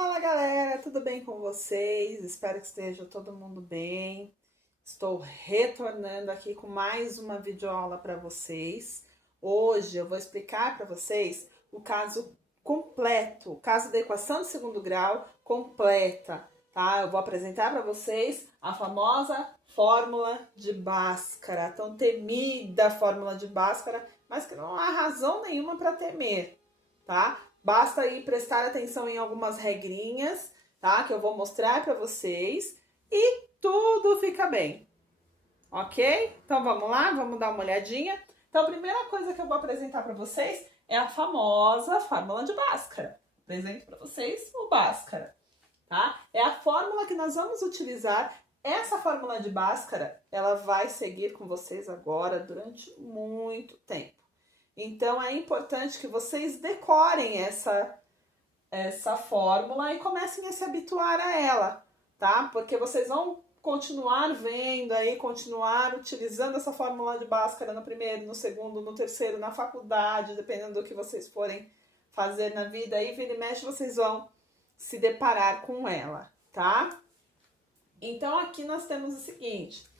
Fala galera, tudo bem com vocês? Espero que esteja todo mundo bem. Estou retornando aqui com mais uma videoaula para vocês. Hoje eu vou explicar para vocês o caso completo, o caso da equação de segundo grau completa, tá? Eu vou apresentar para vocês a famosa fórmula de Bhaskara, tão temida fórmula de Bhaskara, mas que não há razão nenhuma para temer, tá? Basta aí prestar atenção em algumas regrinhas, tá? Que eu vou mostrar para vocês e tudo fica bem, ok? Então vamos lá, vamos dar uma olhadinha. Então a primeira coisa que eu vou apresentar para vocês é a famosa fórmula de Bhaskara. Apresento para vocês o Bhaskara, tá? É a fórmula que nós vamos utilizar. Essa fórmula de Bhaskara, ela vai seguir com vocês agora durante muito tempo. Então, é importante que vocês decorem essa fórmula e comecem a se habituar a ela, tá? Porque vocês vão continuar vendo aí, continuar utilizando essa fórmula de Bhaskara no primeiro, no segundo, no terceiro, na faculdade, dependendo do que vocês forem fazer na vida. Aí, vira e mexe, vocês vão se deparar com ela, tá? Então, aqui nós temos o seguinte: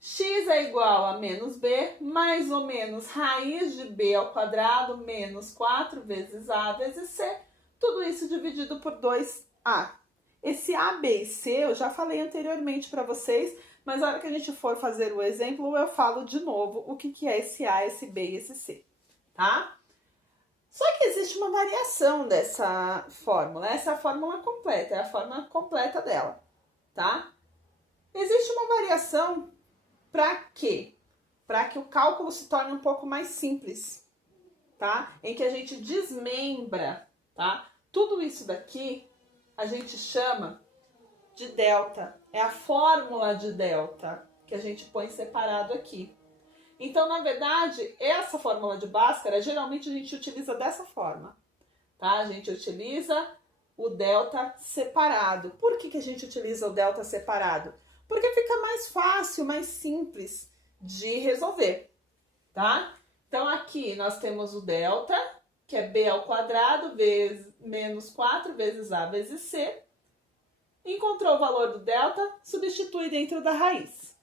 x é igual a menos b, mais ou menos raiz de b ao quadrado, menos 4 vezes a vezes c, tudo isso dividido por 2a. Esse a, b e c eu já falei anteriormente para vocês, mas na hora que a gente for fazer o exemplo, eu falo de novo o que é esse a, esse b e esse c, tá? Só que existe uma variação dessa fórmula, essa é a fórmula completa, é a fórmula completa dela, tá? Existe uma variação. Para quê? Para que o cálculo se torne um pouco mais simples, tá? Em que a gente desmembra, tá? Tudo isso daqui a gente chama de delta. É a fórmula de delta que a gente põe separado aqui. Então, na verdade, essa fórmula de Bhaskara, geralmente a gente utiliza dessa forma, tá? A gente utiliza o delta separado. Por que a gente utiliza o delta separado? Porque fica mais fácil, mais simples de resolver, tá? Então, aqui nós temos o delta, que é b ao quadrado, vezes menos 4 vezes a vezes c. Encontrou o valor do delta, substitui dentro da raiz.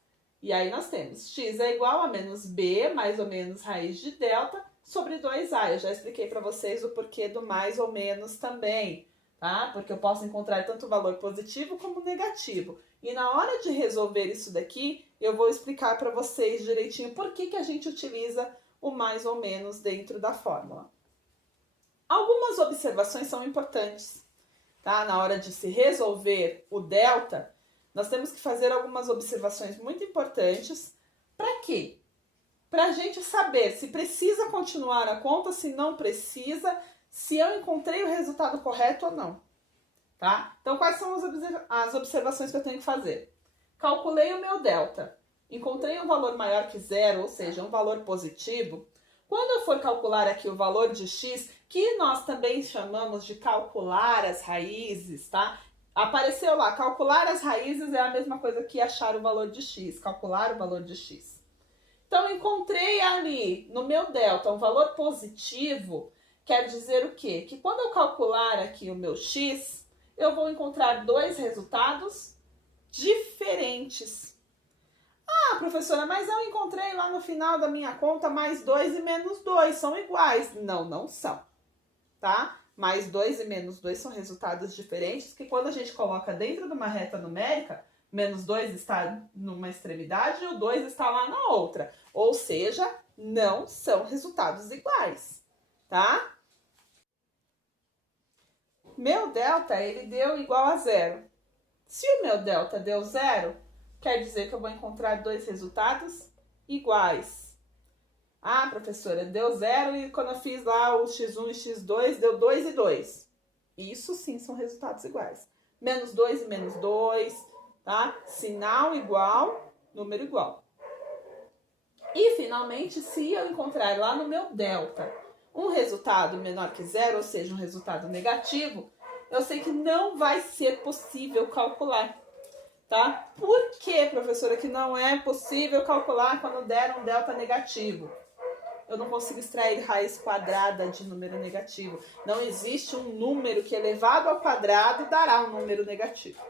E aí nós temos x é igual a menos b, mais ou menos raiz de delta, sobre 2a. Eu já expliquei para vocês o porquê do mais ou menos também, tá? Porque eu posso encontrar tanto valor positivo como negativo. E na hora de resolver isso daqui, eu vou explicar para vocês direitinho por que a gente utiliza o mais ou menos dentro da fórmula. Algumas observações são importantes, tá? Na hora de se resolver o delta, nós temos que fazer algumas observações muito importantes. Para quê? Para a gente saber se precisa continuar a conta, se não precisa, se eu encontrei o resultado correto ou não. Tá? Então, quais são as observações que eu tenho que fazer? Calculei o meu delta, encontrei um valor maior que zero, ou seja, um valor positivo. Quando eu for calcular aqui o valor de x, que nós também chamamos de calcular as raízes, tá? Apareceu lá, calcular as raízes é a mesma coisa que achar o valor de x, calcular o valor de x. Então, encontrei ali no meu delta um valor positivo, quer dizer o quê? Que quando eu calcular aqui o meu x, eu vou encontrar dois resultados diferentes. Ah, professora, mas eu encontrei lá no final da minha conta mais 2 e menos 2, são iguais. Não, não são, tá? Mais 2 e menos 2 são resultados diferentes, que quando a gente coloca dentro de uma reta numérica, menos 2 está numa extremidade e o 2 está lá na outra. Ou seja, não são resultados iguais, tá? Meu delta, ele deu igual a zero. Se o meu delta deu zero, quer dizer que eu vou encontrar dois resultados iguais. Ah, professora, deu zero e quando eu fiz lá o x1 e x2, deu 2 e 2. Isso sim são resultados iguais. Menos 2 e menos 2, tá? Sinal igual, número igual. E, finalmente, se eu encontrar lá no meu delta um resultado menor que zero, ou seja, um resultado negativo, eu sei que não vai ser possível calcular, tá? Por que, professora, que não é possível calcular quando der um delta negativo? eu não consigo extrair raiz quadrada de número negativo. Não existe um número que elevado ao quadrado dará um número negativo.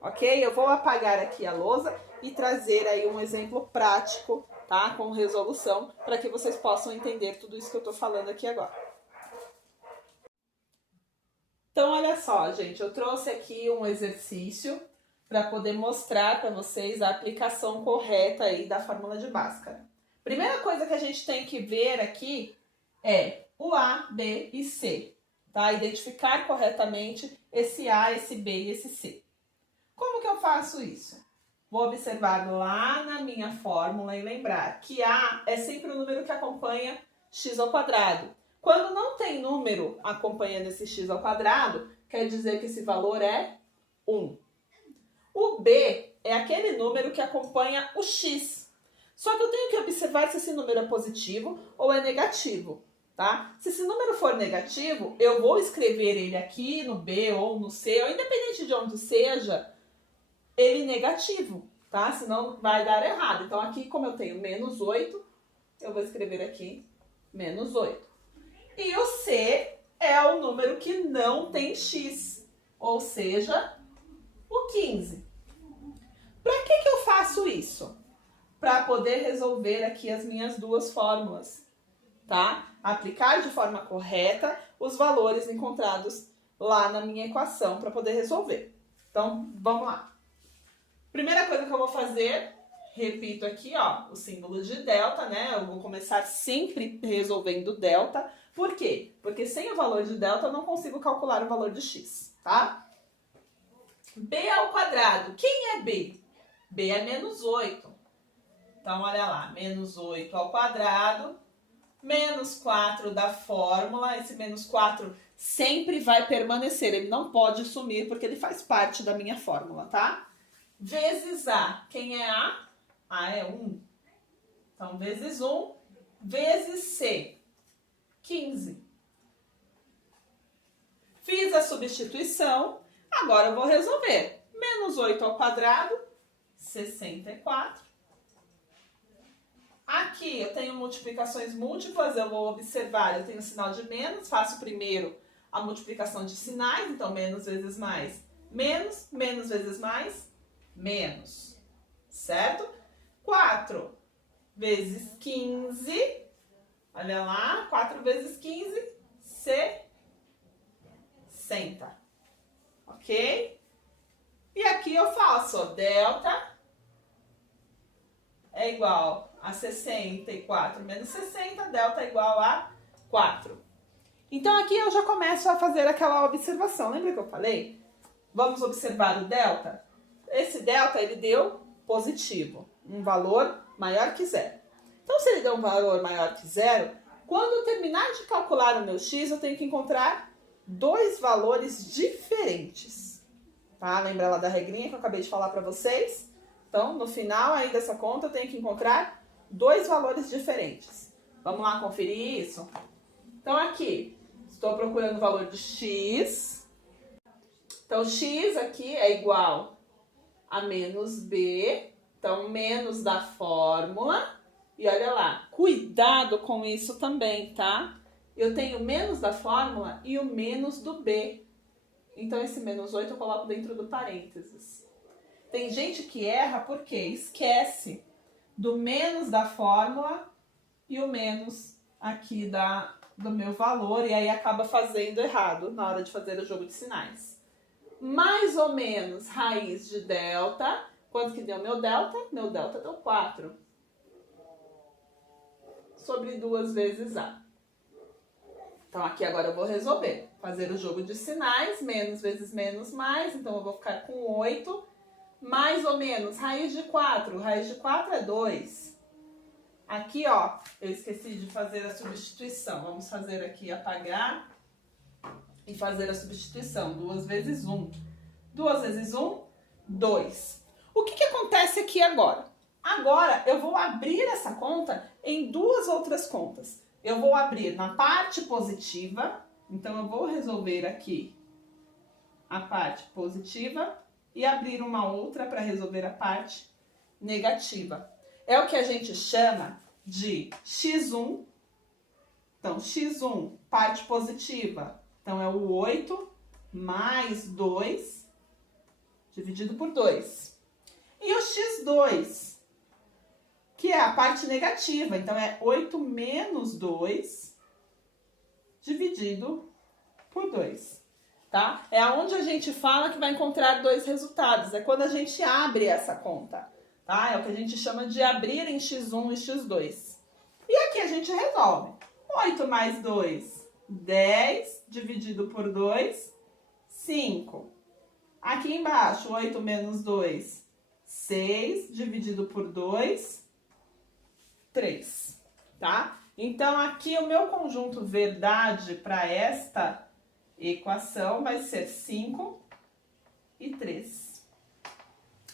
Ok? Eu vou apagar aqui a lousa e trazer aí um exemplo prático, tá? Com resolução, para que vocês possam entender tudo isso que eu estou falando aqui agora. Então, olha só, gente, eu trouxe aqui um exercício para poder mostrar para vocês a aplicação correta aí da fórmula de Bhaskara. Primeira coisa que a gente tem que ver aqui é o A, B e C, tá? Identificar corretamente esse A, esse B e esse C. Como que eu faço isso? Vou observar lá na minha fórmula e lembrar que A é sempre o número que acompanha x ao quadrado. Quando não tem número acompanhando esse x ao quadrado, quer dizer que esse valor é 1. O B é aquele número que acompanha o x. Só que eu tenho que observar se esse número é positivo ou é negativo, tá? Se esse número for negativo, eu vou escrever ele aqui no B ou no C, ou independente de onde seja, ele negativo, tá? Senão vai dar errado. Então aqui, como eu tenho menos 8, eu vou escrever aqui menos 8. E o C é o número que não tem x, ou seja, o 15. Para que eu faço isso? Para poder resolver aqui as minhas duas fórmulas, tá? Aplicar de forma correta os valores encontrados lá na minha equação para poder resolver. Então, vamos lá. Primeira coisa que eu vou fazer, repito aqui, ó, o símbolo de delta, né? Eu vou começar sempre resolvendo delta. Por quê? Porque sem o valor de delta eu não consigo calcular o valor de x, tá? B ao quadrado. Quem é B? B é menos 8. Então, olha lá, menos 8 ao quadrado, menos 4 da fórmula. Esse menos 4 sempre vai permanecer, ele não pode sumir porque ele faz parte da minha fórmula, tá? Vezes A. Quem é A? A é 1. Então, vezes 1, vezes C. 15. Fiz a substituição, agora eu vou resolver. Menos 8 ao quadrado, 64. Aqui eu tenho multiplicações múltiplas, eu vou observar, eu tenho o sinal de menos, faço primeiro a multiplicação de sinais, então menos vezes mais, menos, menos vezes mais, menos, certo? 4 vezes 15... Olha lá, 4 vezes 15, 60. Ok? E aqui eu faço, ó, delta é igual a 64 menos 60, delta é igual a 4. Então aqui eu já começo a fazer aquela observação. Lembra que eu falei? Vamos observar o delta? Esse delta, ele deu positivo, um valor maior que zero. Então, se ele der um valor maior que zero, quando eu terminar de calcular o meu x, eu tenho que encontrar dois valores diferentes. Tá? Lembra lá da regrinha que eu acabei de falar para vocês? Então, no final aí dessa conta, eu tenho que encontrar dois valores diferentes. Vamos lá conferir isso? Então, aqui, estou procurando o valor de x. Então, x aqui é igual a menos b. Então, menos da fórmula. E olha lá, cuidado com isso também, tá? Eu tenho menos da fórmula e o menos do b. Então, esse menos 8 eu coloco dentro do parênteses. Tem gente que erra porque esquece do menos da fórmula e o menos aqui do meu valor. E aí acaba fazendo errado na hora de fazer o jogo de sinais. Mais ou menos raiz de delta. Quanto que deu meu delta? Meu delta deu 4. Sobre 2 vezes A. Então, aqui agora eu vou resolver. Fazer o jogo de sinais, menos vezes menos mais. Então, eu vou ficar com 8. Mais ou menos, raiz de 4. Raiz de 4 é 2. Aqui, ó, eu esqueci de fazer a substituição. Vamos fazer aqui, apagar e fazer a substituição. 2 vezes 1. 2 vezes 1, 2. O que acontece aqui agora? Agora, eu vou abrir essa conta em duas outras contas. Eu vou abrir na parte positiva, então eu vou resolver aqui a parte positiva e abrir uma outra para resolver a parte negativa. É o que a gente chama de x1 Então, x1, parte positiva. Então, é o 8 mais 2 dividido por 2. E o x2, que é a parte negativa. Então, é 8 menos 2 dividido por 2. Tá? É onde a gente fala que vai encontrar dois resultados. É quando a gente abre essa conta. Tá? É o que a gente chama de abrir em x1 e x2. E aqui a gente resolve. 8 mais 2, 10 dividido por 2, 5. Aqui embaixo, 8 menos 2, 6 dividido por 2, 3. Tá? Então, aqui o meu conjunto verdade para esta equação vai ser 5 e 3.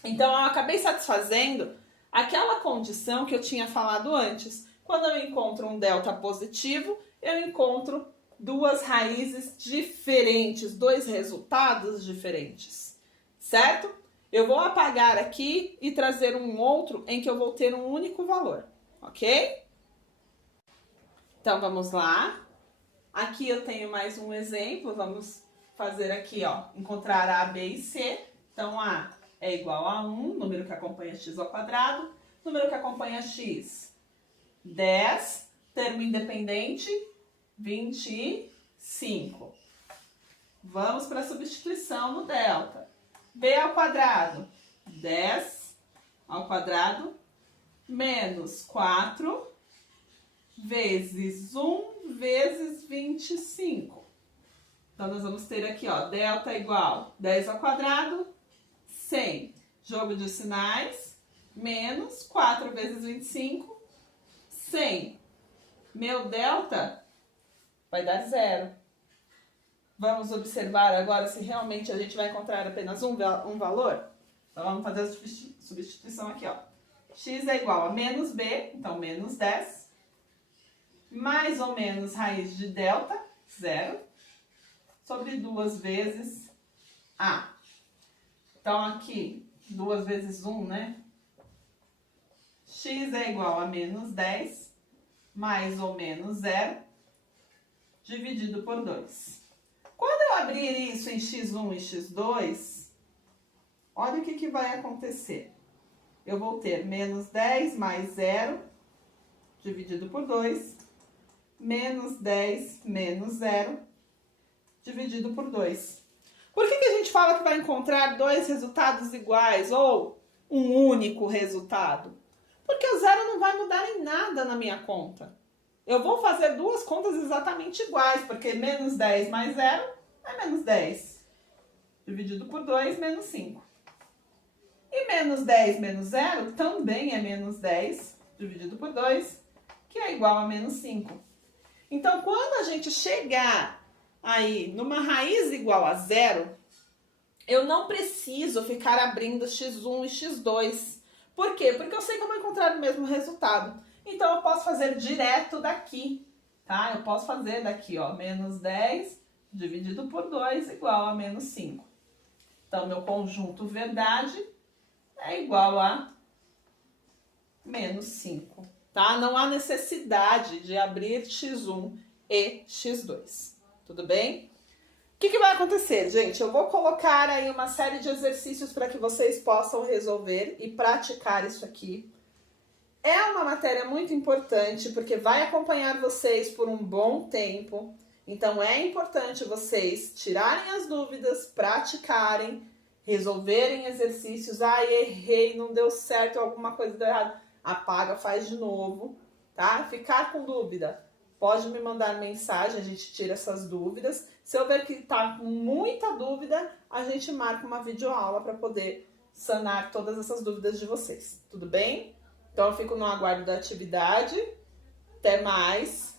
Então, eu acabei satisfazendo aquela condição que eu tinha falado antes. Quando eu encontro um delta positivo, eu encontro duas raízes diferentes, dois resultados diferentes, certo? Eu vou apagar aqui e trazer um outro em que eu vou ter um único valor, ok? Então, vamos lá. Aqui eu tenho mais um exemplo, vamos fazer aqui, ó, encontrar A, B e C. Então, A é igual a 1, número que acompanha x ao quadrado, número que acompanha x, 10, termo independente, 25. Vamos para a substituição no delta. B ao quadrado, 10 ao quadrado, menos 4, vezes 1, vezes 25. Então, nós vamos ter aqui, ó, delta igual 10 ao quadrado, 100. Jogo de sinais, menos 4 vezes 25, 100. Meu delta vai dar 0. Vamos observar agora se realmente a gente vai encontrar apenas um valor? Então, vamos fazer a substituição aqui, ó. X é igual a menos B, então menos 10. Mais ou menos raiz de delta, 0, sobre 2 vezes A. Então, aqui, 2 vezes 1, né? X é igual a menos 10, mais ou menos 0, dividido por 2. Quando eu abrir isso em x1 e x2, olha o que vai acontecer. Eu vou ter menos 10 mais 0, dividido por 2, menos 10 menos 0, dividido por 2. Por que a gente fala que vai encontrar dois resultados iguais ou um único resultado? Porque o zero não vai mudar em nada na minha conta. Eu vou fazer duas contas exatamente iguais, porque menos 10 mais 0 é menos 10, dividido por 2, menos 5. E menos 10 menos 0 também é menos 10, dividido por 2, que é igual a menos 5. Então, quando a gente chegar aí numa raiz igual a 0, eu não preciso ficar abrindo x1 e x2. Por quê? Porque eu sei que eu vou encontrar o mesmo resultado. Então, eu posso fazer direto daqui, tá? Eu posso fazer daqui, ó, menos 10 dividido por 2 igual a menos 5. Então, meu conjunto verdade é igual a menos 5. Tá? Não há necessidade de abrir x1 e x2. Tudo bem? O que vai acontecer, gente? Eu vou colocar aí uma série de exercícios para que vocês possam resolver e praticar isso aqui. É uma matéria muito importante porque vai acompanhar vocês por um bom tempo. Então, é importante vocês tirarem as dúvidas, praticarem, resolverem exercícios. Ai, errei, não deu certo, alguma coisa deu errado. Apaga, faz de novo, tá? Ficar com dúvida, pode me mandar mensagem, a gente tira essas dúvidas. Se eu ver que tá com muita dúvida, a gente marca uma videoaula para poder sanar todas essas dúvidas de vocês, tudo bem? Então, eu fico no aguardo da atividade. Até mais!